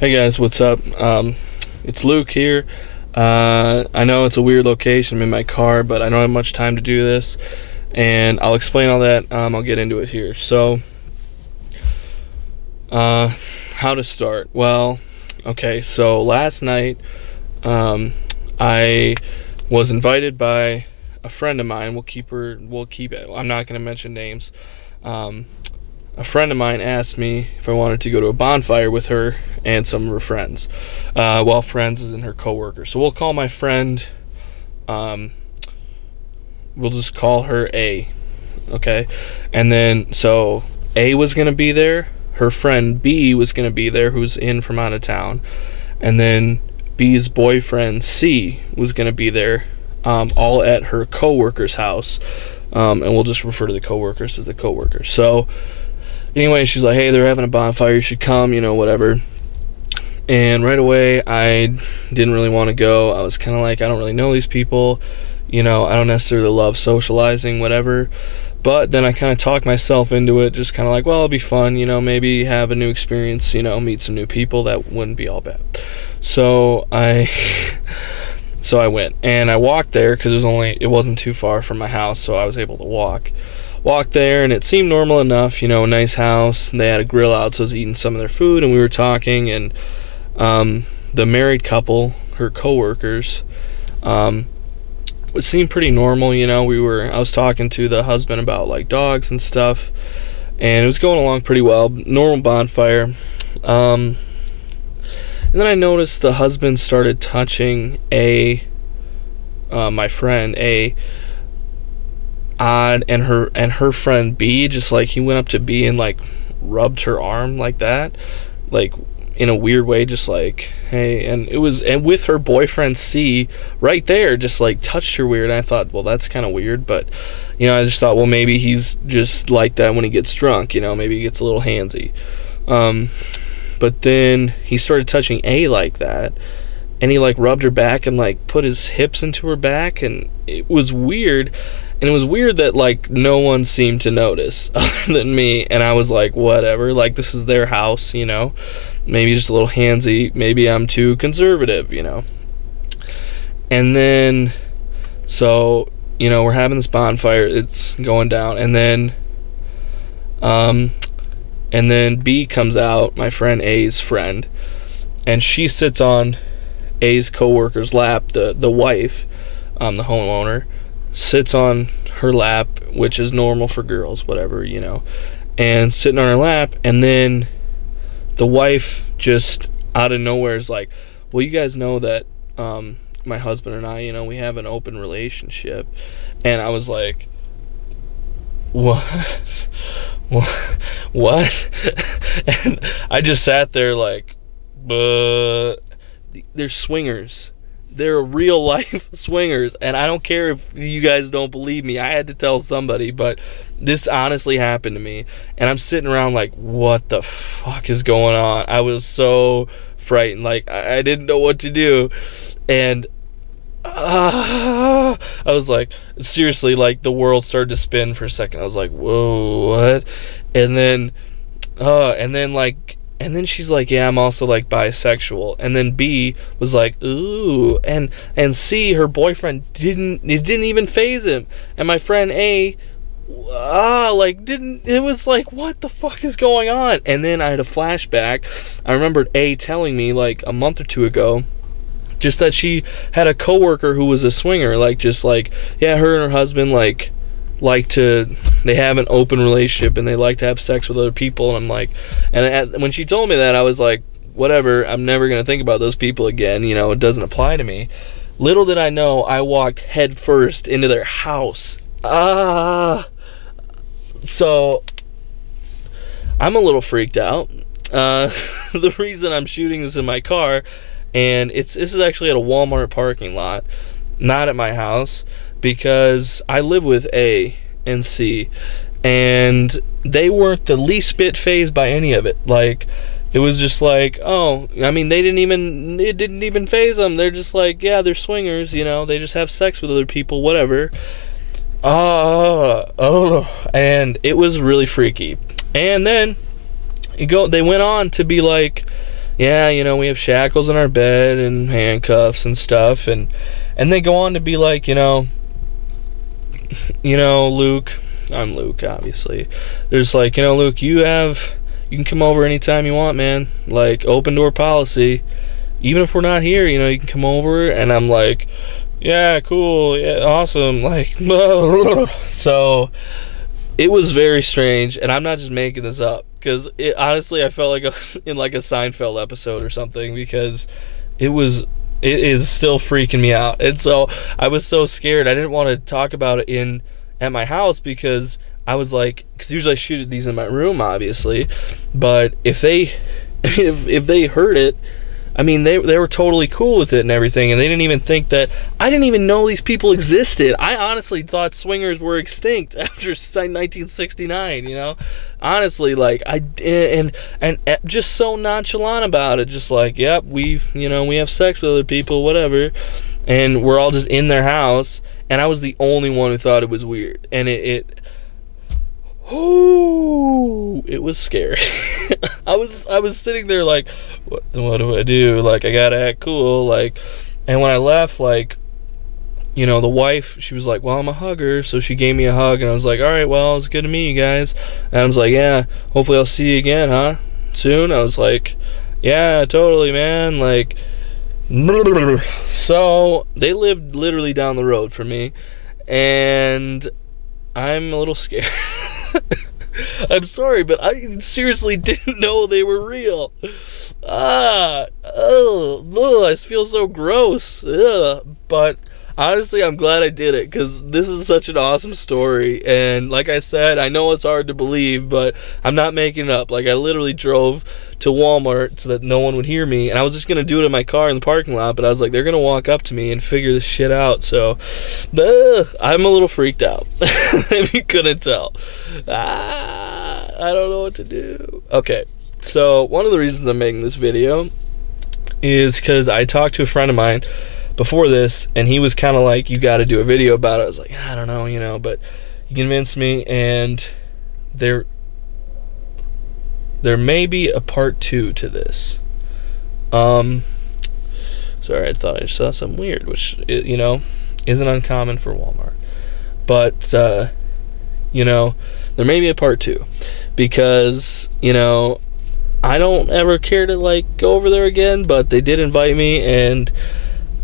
Hey guys, what's up? It's Luke here. I know it's a weird location. I'm in my car, but I don't have much time to do this, and I'll explain all that. I'll get into it here. So, how to start? Well, okay. So last night, I was invited by a friend of mine. We'll keep it. I'm not going to mention names. A friend of mine asked me if I wanted to go to a bonfire with her and some of her friends. Well, friends is in her coworker. So we'll call my friend, we'll just call her A, okay? And then, so A was going to be there. Her friend B was going to be there, who's in from out of town. And then B's boyfriend C was going to be there, all at her coworker's house. And we'll just refer to the coworkers as the coworkers. So, anyway, she's like, hey, they're having a bonfire, you should come, whatever. And right away, I didn't really want to go. I was kind of like, I don't really know these people. I don't necessarily love socializing, whatever. But then I kind of talked myself into it, just kind of like, well, it'll be fun, maybe have a new experience, meet some new people. That wouldn't be all bad. So I went, and I walked there because it wasn't too far from my house, so I was able to walked there, and it seemed normal enough, a nice house. They had a grill out, so I was eating some of their food, and we were talking, and the married couple, her coworkers, it seemed pretty normal. I was talking to the husband about like dogs and stuff, and it was going along pretty well, normal bonfire. And then I noticed the husband started touching my friend A, odd, and her friend B, just like he went up to B and like rubbed her arm like that, like in a weird way, just like, hey. And with her boyfriend C right there, just like touched her weird. And I thought, well, that's kind of weird, but I just thought, well, maybe he's just like that when he gets drunk, maybe he gets a little handsy. But then he started touching A like that, and he like rubbed her back and like put his hips into her back, and it was weird. And it was weird that like no one seemed to notice other than me, and I was like, whatever, like this is their house, maybe just a little handsy, maybe I'm too conservative, And then, so, we're having this bonfire, it's going down, and then B comes out, my friend A's friend, and she sits on A's coworker's lap, the wife, the homeowner, sits on her lap, which is normal for girls, whatever, and sitting on her lap. And then the wife just out of nowhere is like, well, you guys know that my husband and I, we have an open relationship. And I was like, what? What? And I just sat there like, they're swingers. They're real life swingers, and I don't care if you guys don't believe me. I had to tell somebody, but this honestly happened to me, and I'm sitting around like, what the fuck is going on? I was so frightened, like I didn't know what to do, and I was like, seriously, like the world started to spin for a second. I was like, whoa, what? And then she's like, yeah, I'm also like bisexual. And then B was like, ooh, and C, her boyfriend, it didn't even faze him. And my friend A, it was like, what the fuck is going on? And then I had a flashback. I remembered A telling me like a month or two ago, just that she had a coworker who was a swinger, like just like, yeah, her and her husband they have an open relationship and they like to have sex with other people. And I'm like, when she told me that, I was like, whatever, I'm never gonna think about those people again, it doesn't apply to me. Little did I know, I walked head first into their house. So I'm a little freaked out. The reason I'm shooting this in my car, and this is actually at a Walmart parking lot, not at my house, because I live with A and C, and they weren't the least bit fazed by any of it. Like, it was just like, oh, I mean, it didn't even faze them. They're just like, yeah, they're swingers, they just have sex with other people, whatever. And it was really freaky. And then they went on to be like, yeah, you know, we have shackles in our bed and handcuffs and stuff, and they go on to be like, Luke, I'm Luke, obviously. There's like, Luke, you can come over anytime you want, man. Like, open door policy. Even if we're not here, you can come over. And I'm like, yeah, cool, yeah, awesome. Like, so it was very strange, and I'm not just making this up, because honestly, I felt like I was in like a Seinfeld episode or something, because it is still freaking me out. And so I was so scared. I didn't want to talk about it at my house, because I was like, because usually I shoot these in my room, obviously, but if they heard it, I mean, they were totally cool with it and everything, and they didn't even think that, I didn't even know these people existed. I honestly thought swingers were extinct after 1969, honestly, like, and just so nonchalant about it, just like, yep, we have sex with other people, whatever, and we're all just in their house, and I was the only one who thought it was weird, and it was scary. I was sitting there like, what do I do? Like, I gotta act cool, like, and when I left, like, the wife, she was like, well, I'm a hugger, so she gave me a hug, and I was like, all right, well, it's good to meet you guys, and I was like, yeah, hopefully I'll see you again, huh, soon. I was like, yeah, totally, man, like, so they lived literally down the road from me, and I'm a little scared. I'm sorry, but I seriously didn't know they were real. I feel so gross. But honestly, I'm glad I did it, because this is such an awesome story. And like I said, I know it's hard to believe, but I'm not making it up. Like, I literally drove to Walmart so that no one would hear me, and I was just gonna do it in my car in the parking lot, but I was like, they're gonna walk up to me and figure this shit out. So I'm a little freaked out. If you couldn't tell. I don't know what to do. Okay, so one of the reasons I'm making this video is because I talked to a friend of mine before this, and he was kind of like, you got to do a video about it. I was like, I don't know, but he convinced me, and there may be a part 2 to this. Sorry, I thought I saw something weird, which, isn't uncommon for Walmart. But, there may be a part 2, because, I don't ever care to, like, go over there again, but they did invite me, and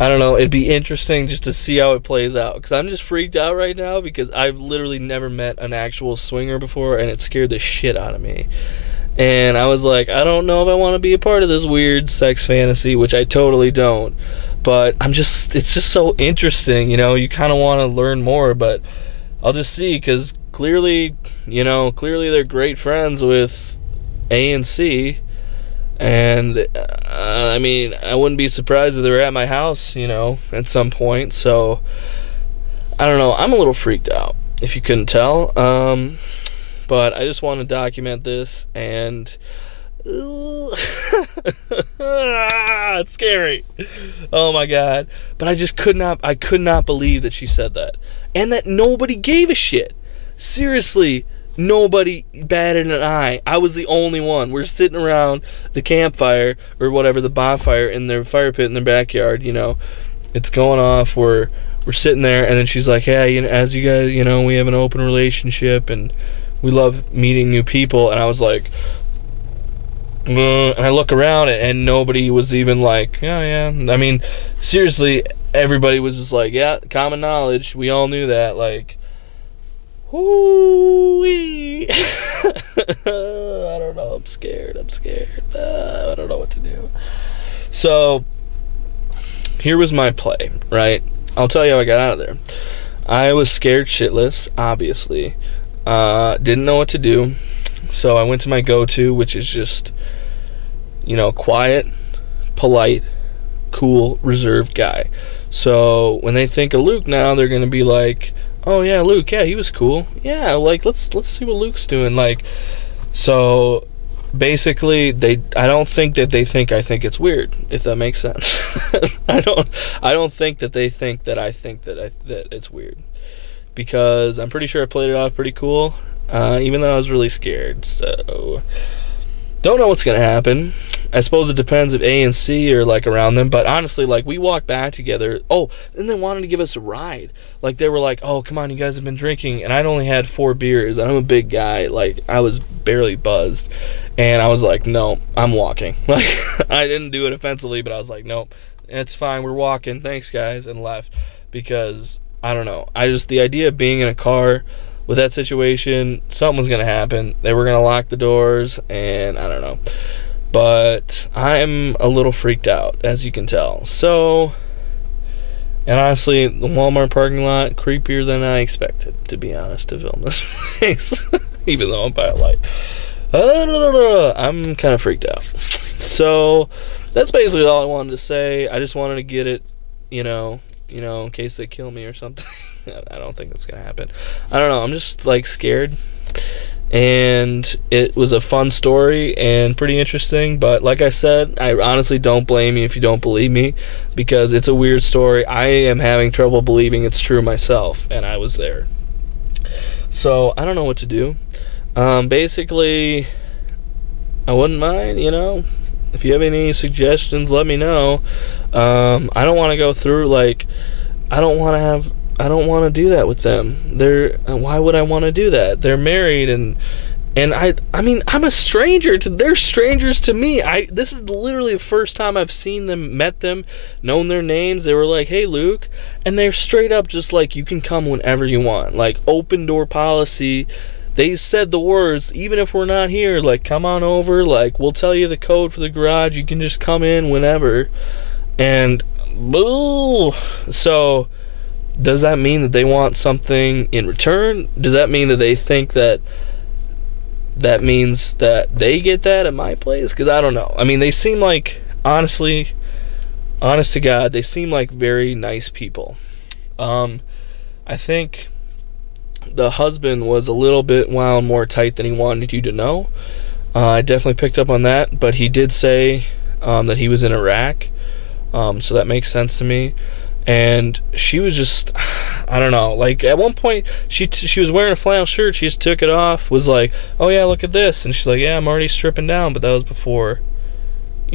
I don't know, it'd be interesting just to see how it plays out, because I'm just freaked out right now, because I've literally never met an actual swinger before, and it scared the shit out of me. And I was like, I don't know if I want to be a part of this weird sex fantasy, which I totally don't, but it's just so interesting, you kind of want to learn more, but I'll just see, because clearly they're great friends with A and C, and I mean, I wouldn't be surprised if they were at my house, at some point. So I don't know, I'm a little freaked out, if you couldn't tell, but I just want to document this, and it's scary. Oh my god. But I could not believe that she said that, and that nobody gave a shit. Seriously, nobody batted an eye. I was the only one. We're sitting around the campfire, or whatever, the bonfire in their fire pit in their backyard, it's going off, we're sitting there, and then she's like, hey, as you guys, we have an open relationship, and we love meeting new people. And I was like, and I look around, and nobody was even like, oh yeah, I mean, seriously, everybody was just like, yeah, common knowledge, we all knew that, like, whoo-wee. I don't know, I'm scared, I don't know what to do. So here was my play, right? I'll tell you how I got out of there. I was scared shitless, obviously. Didn't know what to do, so I went to my go-to, which is just, quiet, polite, cool, reserved guy. So when they think of Luke now, they're gonna be like, oh yeah, Luke, yeah, he was cool, yeah, like, let's see what Luke's doing. Like, so basically, I don't think that they think I think it's weird, if that makes sense. I don't think that they think that I think that it's weird, because I'm pretty sure I played it off pretty cool, even though I was really scared. So don't know what's gonna happen. I suppose it depends if A and C are like around them, but honestly, like, we walked back together. Oh, and they wanted to give us a ride. Like, they were like, "Oh, come on, you guys have been drinking," and I'd only had 4 beers, and I'm a big guy. Like, I was barely buzzed, and I was like, "No, I'm walking." Like, I didn't do it offensively, but I was like, "Nope, it's fine. We're walking. Thanks, guys," and left because I don't know. The idea of being in a car with that situation, something was gonna happen. They were gonna lock the doors, and I don't know. But I'm a little freaked out, as you can tell. So, and honestly, the Walmart parking lot, creepier than I expected, to be honest, to film this place. Even though I'm by a light. I'm kind of freaked out. So, that's basically all I wanted to say. I just wanted to get it, in case they kill me or something. I don't think that's going to happen. I don't know. I'm just, like, scared. And it was a fun story and pretty interesting, but like I said, I honestly don't blame you if you don't believe me, because it's a weird story. I am having trouble believing it's true myself, and I was there. So I don't know what to do. Basically, I wouldn't mind, if you have any suggestions, let me know. I don't want to go through, like, I don't want to do that with them. Why would I want to do that? They're married, and I mean, I'm a stranger to, they're strangers to me. This is literally the first time I've seen them, met them, known their names. They were like, "Hey, Luke," and they're straight up just like, "You can come whenever you want." Like, open door policy. They said the words, "Even if we're not here, like, come on over. Like, we'll tell you the code for the garage. You can just come in whenever." And boo. So, does that mean that they want something in return? Does that mean that they think that means that they get that at my place? Because I don't know. I mean, they seem like, honestly, honest to God, they seem like very nice people. I think the husband was a little bit wound more tight than he wanted you to know. I definitely picked up on that, but he did say that he was in Iraq, so that makes sense to me. And she was just, I don't know, like, at one point, she was wearing a flannel shirt, she just took it off, was like, "Oh yeah, look at this," and she's like, "Yeah, I'm already stripping down," but that was before,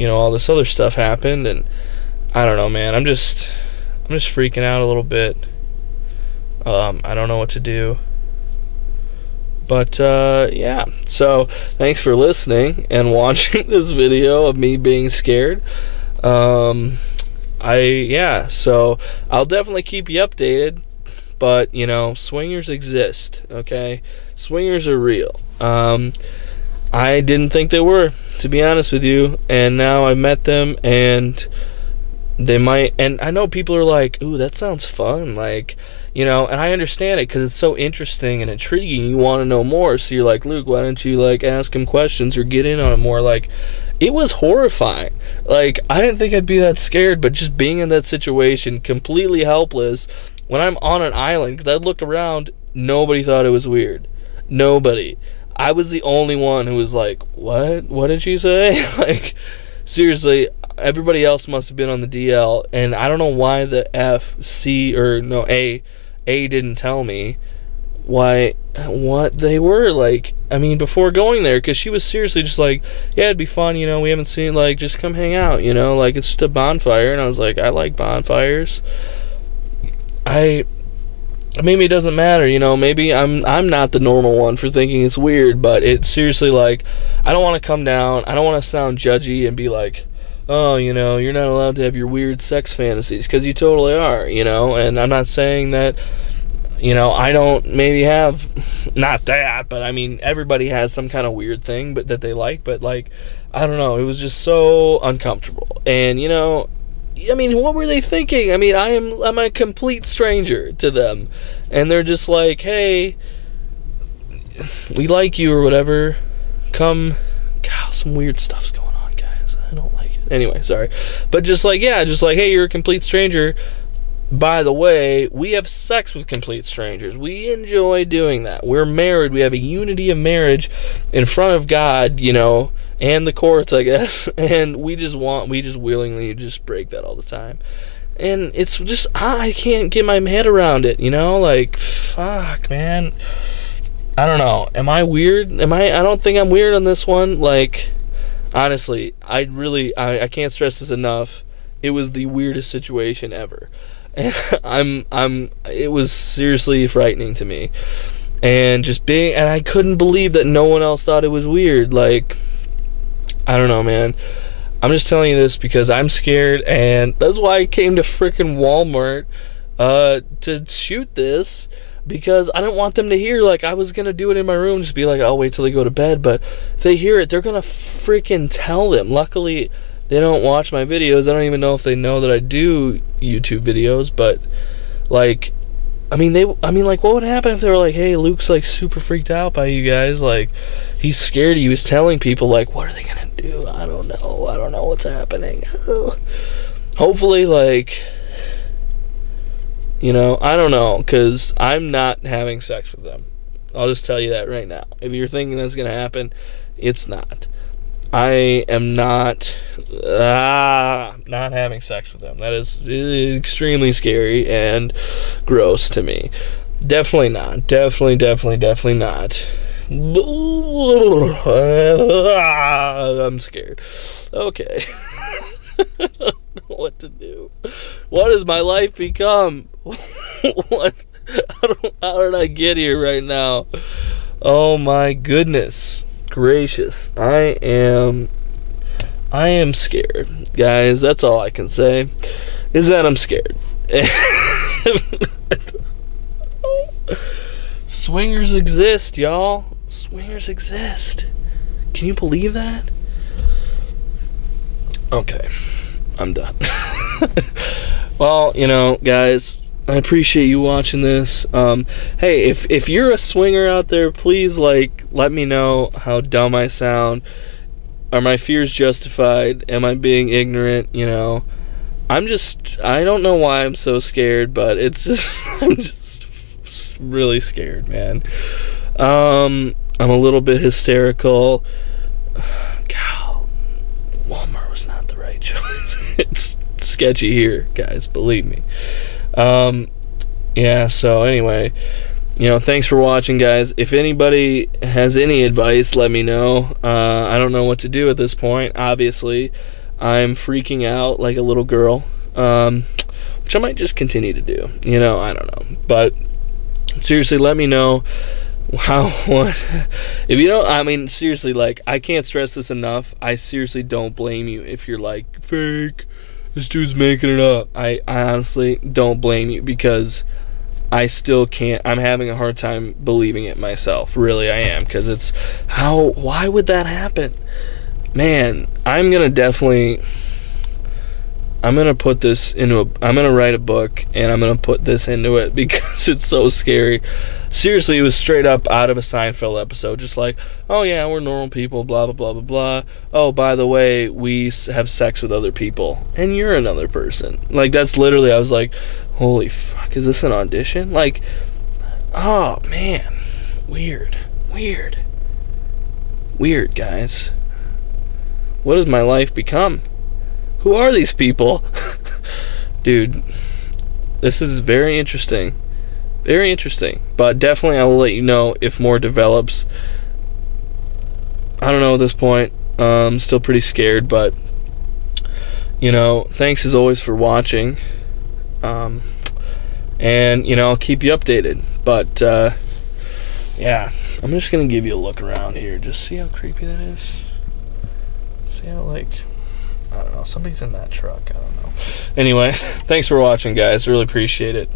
all this other stuff happened, and I don't know, man, I'm just freaking out a little bit. I don't know what to do. But, yeah, so, thanks for listening and watching this video of me being scared. So I'll definitely keep you updated, but, swingers exist, okay? Swingers are real. I didn't think they were, to be honest with you, and now I met them, and they might, and I know people are like, "Ooh, that sounds fun," like, and I understand it, because it's so interesting and intriguing, you want to know more, so you're like, "Luke, why don't you, like, ask him questions or get in on it more?" Like, it was horrifying. Like, I didn't think I'd be that scared, but just being in that situation, completely helpless, when I'm on an island, because I'd look around, nobody thought it was weird. Nobody. I was the only one who was like, "What? What did you say?" Like, seriously, everybody else must have been on the DL, and I don't know why the A didn't tell me what they were like. I mean, before going there, because she was seriously just like, "Yeah, it'd be fun, we haven't seen, like, just come hang out, like, it's just a bonfire," and I was like, I like bonfires. Maybe it doesn't matter, maybe I'm not the normal one for thinking it's weird, but it's seriously like, I don't want to come down, I don't want to sound judgy and be like, "Oh, you're not allowed to have your weird sex fantasies," because you totally are, and I'm not saying that, I don't maybe have, not that, but I mean, everybody has some kind of weird thing but that they like, but, like, I don't know, it was just so uncomfortable, and, I mean, what were they thinking? I mean, I'm a complete stranger to them, and they're just like, "Hey, we like you," or whatever, come, God, some weird stuff's going on, guys, I don't like it, anyway, sorry, but just like, yeah, just like, "Hey, you're a complete stranger. By the way, we have sex with complete strangers. We enjoy doing that. We're married. We have a unity of marriage in front of God, and the courts, I guess. And we just willingly just break that all the time. And it's just, I can't get my head around it, like, fuck, man. I don't know. Am I weird? I don't think I'm weird on this one. Like, Honestly, I can't stress this enough. It was the weirdest situation ever. And it was seriously frightening to me. And and I couldn't believe that no one else thought it was weird. Like, I don't know, man. I'm just telling you this because I'm scared, and that's why I came to frickin' Walmart to shoot this, because I didn't want them to hear. Like, I was gonna do it in my room, just be like, I'll wait till they go to bed, but if they hear it, they're gonna frickin' tell them. Luckily, they don't watch my videos. I don't even know if they know that I do YouTube videos, but, like, like, what would happen if they were like, hey, Luke's, like, super freaked out by you guys, like, he's scared. He was telling people, like, what are they gonna do? I don't know what's happening. Hopefully, like, I don't know, because I'm not having sex with them. I'll just tell you that right now. If you're thinking that's gonna happen, it's not. I am not having sex with them. That is extremely scary and gross to me. Definitely not. Definitely not. I'm scared. Okay. I don't know what to do. What has my life become? How did I get here right now? Oh my goodness gracious. I am scared, guys. That's all I can say, is that I'm scared. Swingers exist, y'all. Swingers exist. Can you believe that? Okay, I'm done. Well, guys, I appreciate you watching this. Hey, if you're a swinger out there, please, like, let me know how dumb I sound. Are my fears justified? Am I being ignorant? I don't know why I'm so scared, but it's just, I'm just really scared, man. I'm a little bit hysterical. God, Walmart was not the right choice. It's sketchy here, guys, believe me. Yeah, so anyway, thanks for watching, guys. If anybody has any advice, let me know. I don't know what to do at this point. Obviously, I'm freaking out like a little girl, which I might just continue to do. I don't know. But seriously, let me know what. If you don't, seriously, like, I can't stress this enough. I seriously don't blame you if you're like, fake, this dude's making it up. I honestly don't blame you, because I still can't. I'm having a hard time believing it myself. Really, I am, because why would that happen? Man, I'm gonna put this into I'm gonna write a book, and I'm gonna put this into it, because it's so scary. Seriously, it was straight up out of a Seinfeld episode. Just like, oh yeah, we're normal people, blah, blah, blah, blah, blah. Oh, by the way, we have sex with other people, and you're another person. Like, that's literally, I was like, holy fuck, is this an audition? Like, oh, man. Weird, guys. What has my life become? Who are these people? Dude, this is very interesting. Very interesting. But definitely I will let you know if more develops. I don't know at this point. I'm still pretty scared, but thanks as always for watching. And I'll keep you updated. But yeah, I'm just gonna give you a look around here. Just see how creepy that is. See how, like, I don't know, somebody's in that truck. I don't know. Anyway, thanks for watching, guys. Really appreciate it.